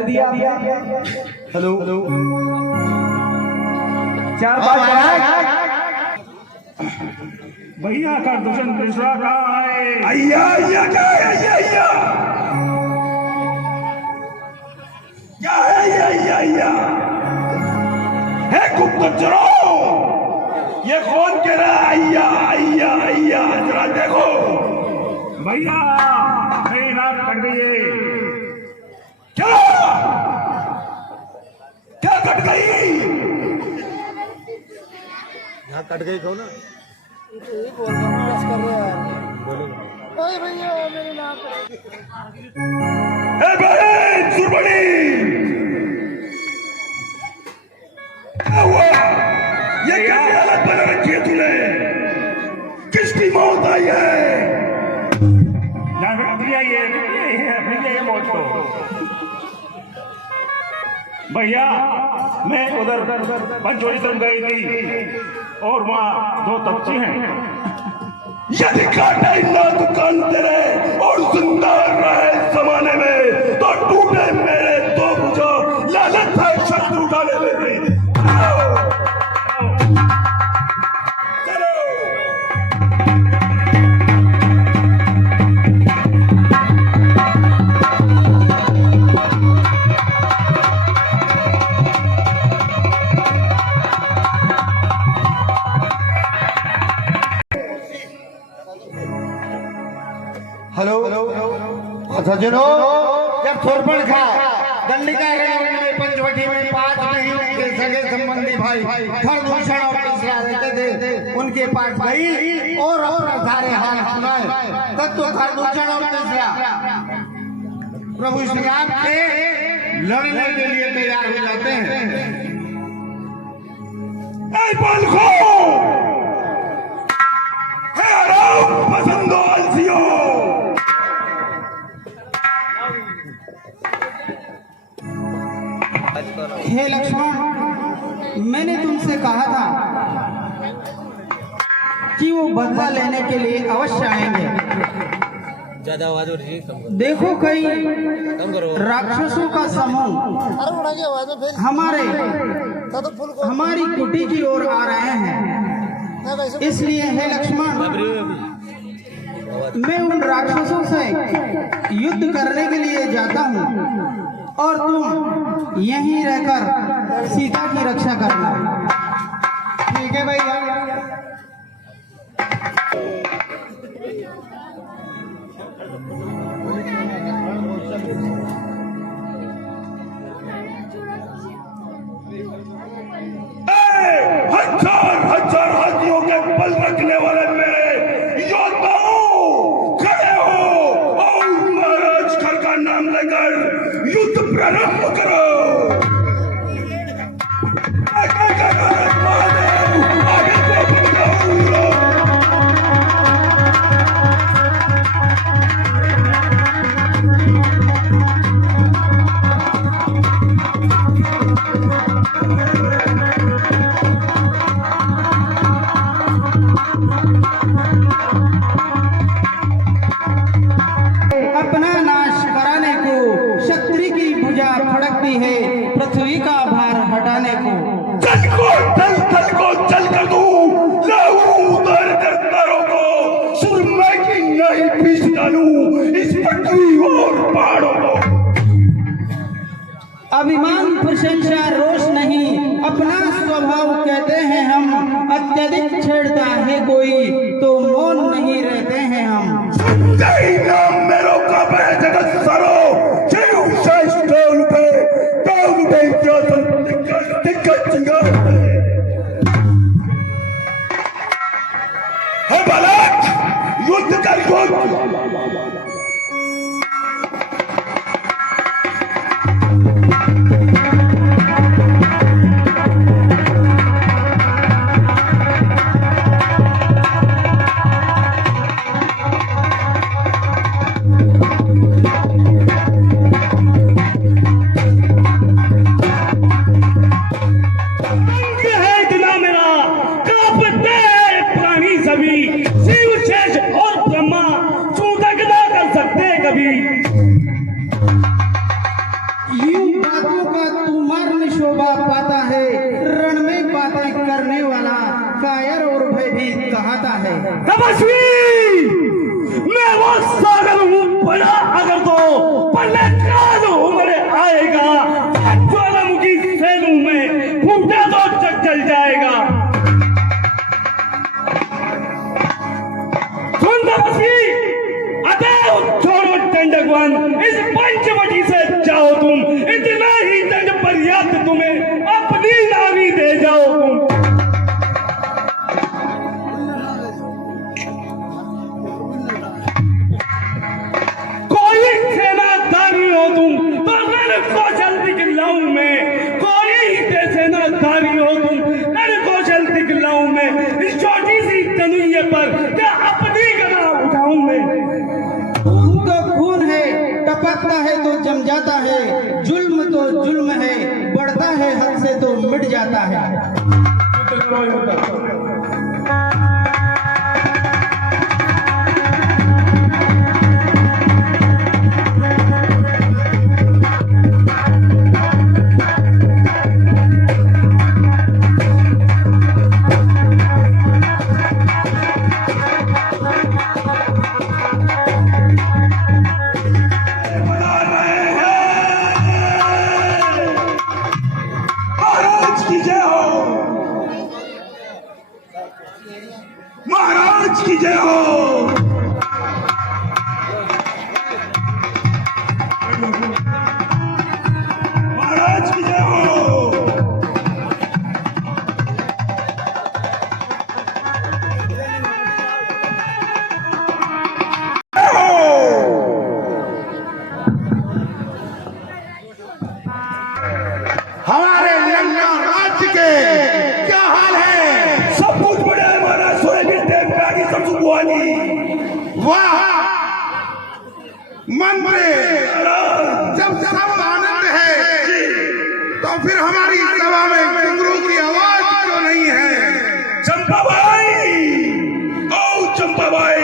क्या दिया आपने? हेलो 4-5 भैया का दुष्यंत मिश्रा कहाँ है? अय्या अय्या क्या है अय्या अय्या क्या है अय्या अय्या अय्या है गुप्तचरों, ये कौन कह रहा है अय्या अय्या अय्या? जरा देखो भैया मेरी नाक कट गई है। क्या क्या कट गई? यहाँ कट गई कहो ना। ए बहन सुरबड़ी, क्या हुआ? ये कैसी हालत बना रखी है तूने? किसकी मौत आई है? ये मौत को भैया मैं उधर पंचवटी तरफ गई थी और वहाँ 2 तपसी हैं। यदि काटा ना दुकान तेरे और जिंदा रहे जमाने में तो टूटे मेरे 2 भुजा, लालच है शत्रु डाले मेरी। हेलो सज्जनों, जब थोरपण खा दंडिका में पंचवटी में 5 नहीं उनके सगे संबंधी भाई खरदूषण और तीसरा रहते थे, उनके पास गई और अपना सारे हाल सुनाए। तब तो खरदूषण और तीसरा प्रभु श्री राम के लड़ने के लिए तैयार हो जाते हैं। ऐ बालको, है आराम पसंदो आलसियो, हे लक्ष्मण, मैंने तुमसे कहा था कि वो बदला लेने के लिए अवश्य आएंगे। ज्यादा आवाज हो रही है, कम करो। देखो कई कम करो। राक्षसों का समूह हमारी कुटी की ओर आ रहे हैं। इसलिए हे लक्ष्मण, मैं उन राक्षसों से युद्ध करने के लिए जाता हूँ और तुम यहीं रहकर सीता की रक्षा करना। ठीक है भैया। हजार हाथियों के बल रखने वाले मेरे योद्धाओं, खड़े हो और महाराज खर का नाम लेकर युद्ध प्रारंभ करो। आगे अपना नाश कराने को क्षत्रिय की भुजा फड़कती है, पृथ्वी का भार हटाने को। जल को जल कर दूं, लाऊं दरदारों को, सुरमे की नहीं पीस डालूं इस पटरी और पहाड़ों को। अभिमान प्रशंसा रोष नहीं, अपना स्वभाव कहते हैं हम। अत्यधिक छेड़ता है कोई तो मौन नहीं रहते हैं हम। संजय नाम मेरो का है जगत सरो, जीव शेष टोल पे दिक्कत चिंगार है। बालक युद्ध कर मैं वो सागर हूँ बड़ा, अगर तो पल्ले काज उमरे आएगा, ज्वालामुखी सेनू में फूटा तो जग जल जाएगा। सुन तपस्वी, अतः छोड़ो दंडकवन, इस पंचवटी से जाओ तुम, इतना ही दंड पर्याप्त तुम्हें, अपनी नारी दे जाओ तुम। कोई सेनाधारी हो तुम तो रण कौशल दिखलाऊं मैं, कोई सेनाधारी हो तुम रण कौशल दिखलाऊं मैं, इस छोटी सी तनुये पर क्या अपनी गदा उठाऊं मैं। खून तो खून है, टपकता है तो जम जाता है, जुल्म तो जुल्म है, बढ़ता है हद से तो मिट जाता है। बना रहे हैं। महाराज की जय हो, महाराज की जय हो। महाराज की जय हो। हमारे लंका राज्य के क्या हाल है? सब कुछ बढ़िया है महाराज, सोए भी देव प्यारी सब सुखवानी। वाह मंत्री, जब सब आनंद है तो फिर हमारी सभा में घुंघरू की आवाज क्यों नहीं है? चंपा भाई, ओ चंपा भाई,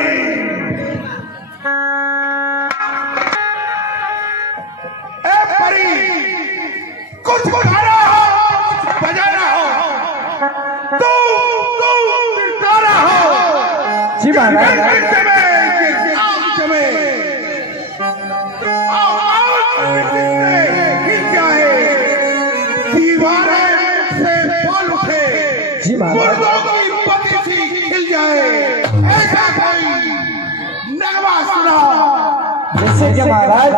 ए परी, कुछ गाना हो, कुछ बजाना हो, तू गाना हो। जी महाराज। जी महाराज। खिल जाए, ऐसा कोई नगमा सुना। जैसे कि महाराज।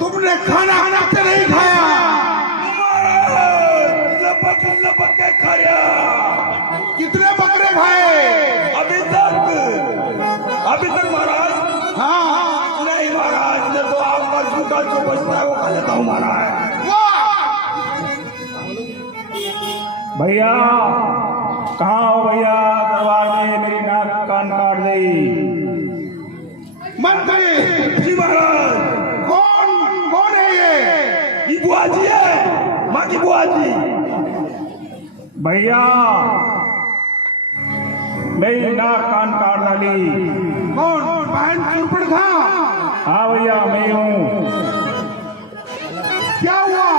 तुमने खाना से नहीं खाया? महाराज लपक लपक के खाया। कितने बकरे खाए? अभी तक महाराज। हाँ नहीं महाराज, मैं तो आपका झूठा जो बचता है वो खा लेता हूँ महाराज। भैया कहाँ हो भैया, दरबार में मेरी नाक कान काट दी। मंत्री जी महाराज। कौन है ये? बुआ जी है, माँ की बुआ जी। भैया मेरी नाक कान काट डाली। कौन? बहन सुर्पणखा? हाँ भैया मैं हूँ। क्या हुआ?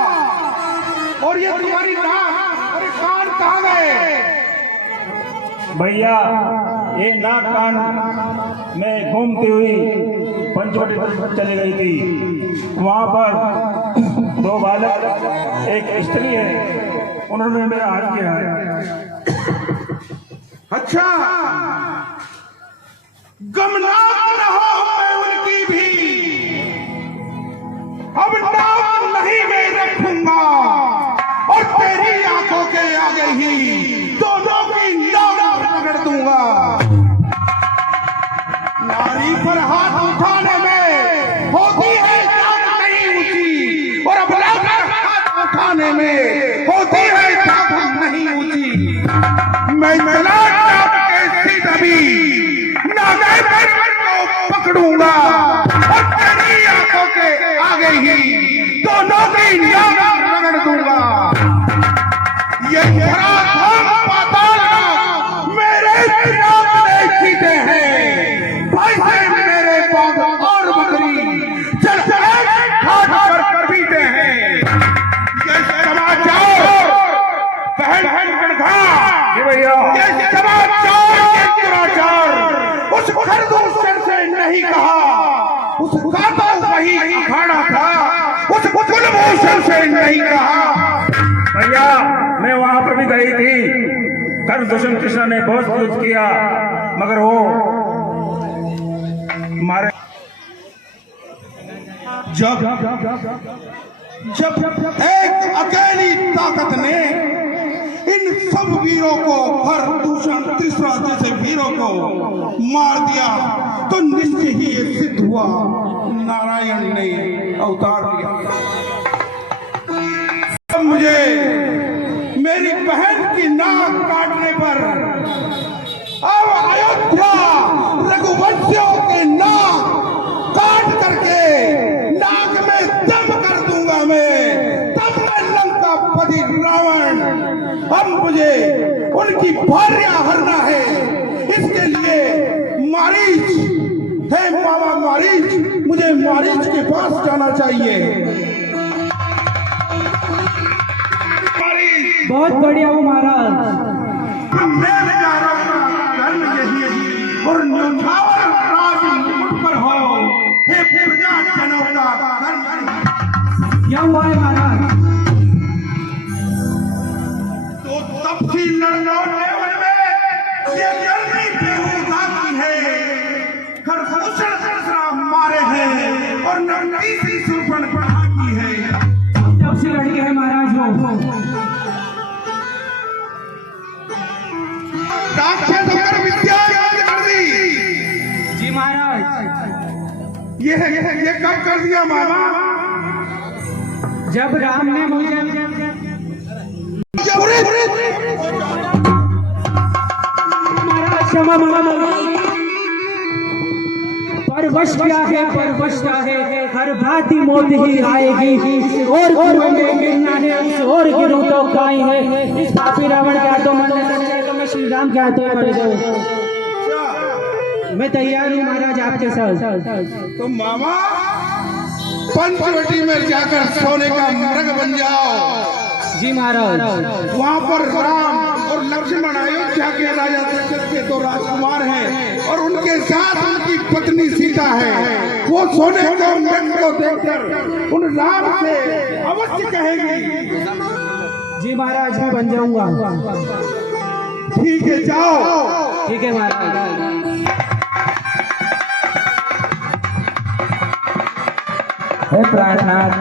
और ये तुम्हारी नाक और ये कान कहाँ गए? भैया ये नाक कान में घूमती हुई पंचवटी तरफ चली गई थी। वहाँ पर दो बालक, एक स्त्री है, उन्होंने मेरा हाथ किया है। अच्छा, गमनाक न हो मैं उनकी भी, अब नाक नहीं मैं रखूंगा और तेरी आंखों के आगे ही दोनों की नाक रगड़ दूंगा। नारी पर हाथ उठाने में होती है जात नहीं ऊंची, और अपना पर हाथ उठाने में होती है जात नहीं ऊंची। मैं तलाक के सीधवी नागे को पकड़ूंगा और तेरी आंखों के आगे ही दोनों की नाक रगड़ दूंगा। ये धराधाम पाताल मेरे नाक ने कैसे नहीं कहा? भैया मैं वहां पर भी गई थी। कर्ण दुष्यंत कृष्ण ने बहुत युद्ध किया, मगर वो मारे। जब एक अकेली ताकत ने इन सब वीरों को, कर्ण दूषण तीसरा जैसे वीरों को मार दिया, तो निश्चय ही ये सिद्ध हुआ नारायण ने अवतार लिया। अब मुझे मेरी बहन की नाक काटने पर अब अयोध्या रघुवंशियों के नाक काट करके नाक में दम कर दूंगा मैं, तब मैं लंकापति रावण। अब मुझे उनकी भार्या हरना है, इसके लिए मारीच है मामा मारीच, मुझे मारीच के पास जाना चाहिए। बहुत बढ़िया हो महाराज। मैं विचारों का कर्म यही है और न्योछावर राज मुकुट पर हो, हे प्रजा जनों का कर्म। क्या हुआ है महाराज? तो तपसी लड़नों लेवन में ये गर्मी बेहुदा की है, खरखूशण दूसरा मारे हैं और नरकीसी सुपन पढ़ा की है। कब से लड़के हैं महाराज वो? राक्षस होकर विद्या याद कर दी। जी महाराज। ये कब कर दिया मामा? जब राम ने मुझे क्षमा परवश क्या है, परवश क्या है, हर भांति मौत ही आएगी और कुएं में गिरना है और गिरूं तो काई है। इस पापी रावण क्या तो मन तो मैं श्री राम क्या तो मर जाऊं। मैं तैयार हूँ महाराज आपके साथ। तो मामा पंचवटी में जाकर सोने का मृग बन जाओ। जी महाराज। वहाँ पर राम और लक्ष्मण अयोध्या के राजा दशरथ के दो राजकुमार हैं और उनके साथ उनकी पत्नी सीता है। वो सोने का मृग को देखकर उन राम से अवश्य कहेगी। जी महाराज मैं बन जाऊंगा। ठीक है जाओ। ठीक है महाराज। हे प्राणनाथ,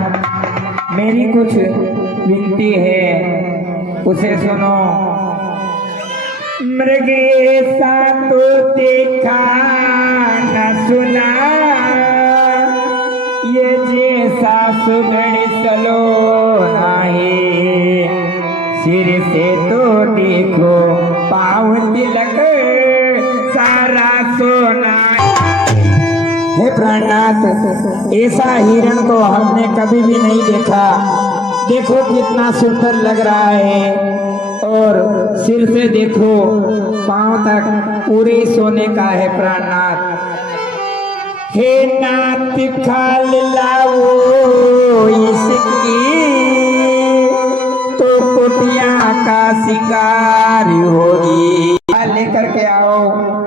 मेरी कुछ विनती है, उसे सुनो। मृगे सा तो देखा न सुना, ये जैसा सुगण सलो नाही, सिर से तो देखो पाँव तिलक सारा सोना। हे प्राणनाथ, ऐसा हिरण तो हमने कभी भी नहीं देखा। देखो कितना सुंदर लग रहा है और सिर से देखो पांव तक पूरे सोने का है प्राणनाथ। हे नाथ खाल लाओ इसकी, तो कुटिया का सिंगार होगी। लेकर के आओ,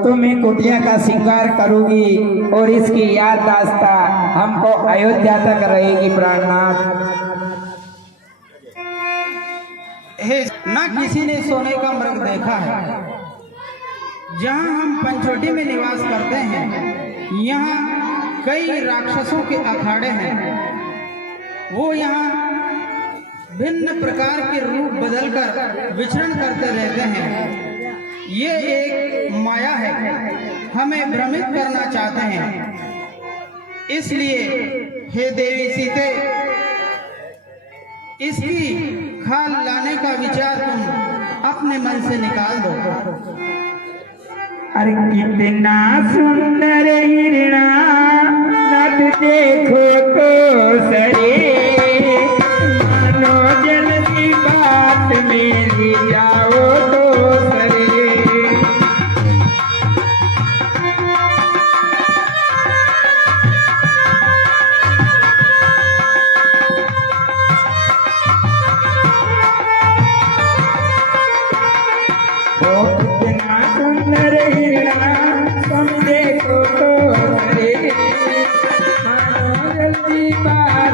तुम्हें कुटिया का श्रृंगार करूंगी और इसकी याद दास्ता हमको अयोध्या तक रहेगी प्राणनाथ। ना किसी ने सोने का मृग देखा है। जहाँ हम पंचवटी में निवास करते हैं, यहाँ कई राक्षसों के अखाड़े हैं। वो यहाँ भिन्न प्रकार के रूप बदलकर विचरण करते रहते हैं। ये एक माया है, हमें भ्रमित करना चाहते हैं। इसलिए हे देवी सीते, इसकी खाल लाने का विचार तुम अपने मन से निकाल दो। अरे कितना सुंदर हिरणा नद देखो तो सरे, मानो जल्दी बात मेरी जाओ तो सरे। कितना सुंदर हिरणा तुम देखो तो सरे, मानो जल्दी बात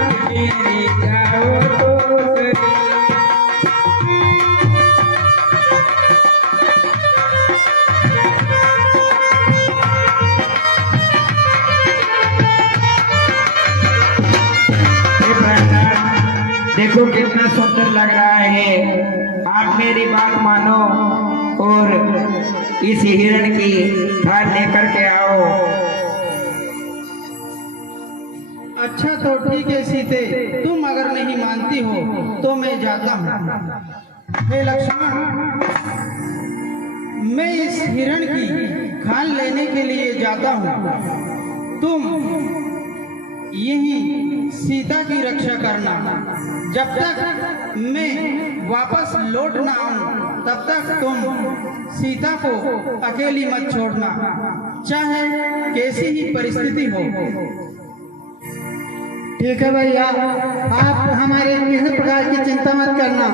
देखो कितना सुंदर लग रहा है। आप मेरी बात मानो और इस हिरण की थाल लेकर के आओ। अच्छा तो ठीक है सीते, तुम अगर नहीं मानती हो तो मैं जाता हूँ। हे लक्ष्मण, मैं इस हिरण की खाल लेने के लिए जाता हूँ। तुम यही सीता की रक्षा करना। जब तक मैं वापस लौट ना आऊं तब तक तुम सीता को अकेली मत छोड़ना, चाहे कैसी ही परिस्थिति हो। ठीक है भैया, आप हमारे किसी प्रकार की चिंता मत करना।